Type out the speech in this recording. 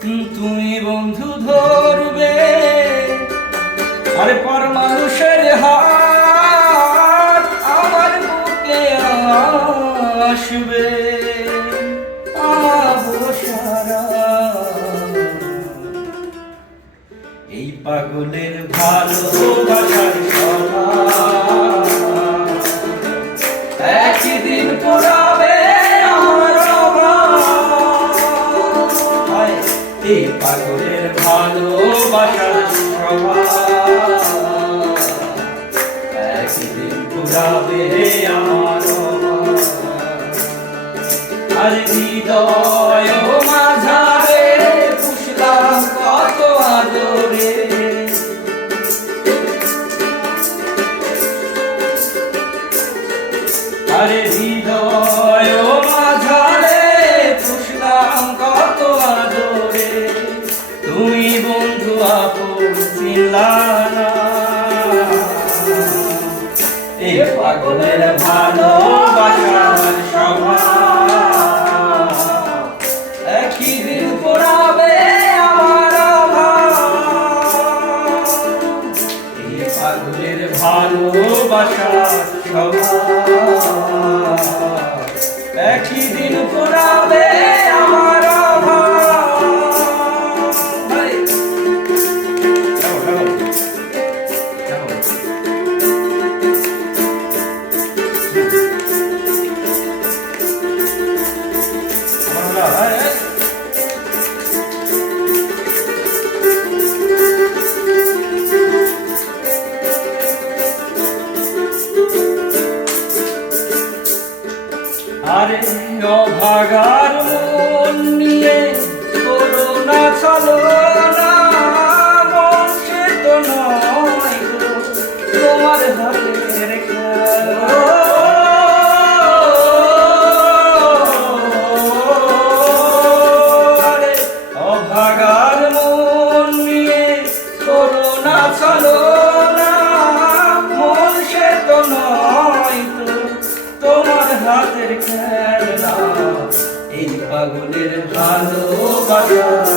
তুমি বন্ধু ধরবে আরে পর মানুষের হাত আমার বুকে আসবে আমাবসারা এই পাগলের ভালোবাসার সভা একদিন পোড়াবে আমার অভাব এই পাগলের ভালোবাসার সভা একদিন পোড়াবে আমার অভাব আর হৃদয় মাঝারে পুষলাম কত আদরে আরে হৃদয় মাঝারে পুষলাম কত আদরে তুমি বন্ধু আপন চিনলা না এই পাগলের ভালোবাসার সভা একই দিন পোড়াবে আমার অভাব এই পাগলের ভালোবাসার সভা একই দিন পোড়াবে আমার আরে অভাগার মন নিয়ে করো না ছলনা মন সে তো নয় গো তোমার হাতের খেলা আরে অভাগার মন নিয়ে করো না ছলনা মন সে তো নয় তো তোমার হাতের খেলা এই পাগলের ভালোবাসা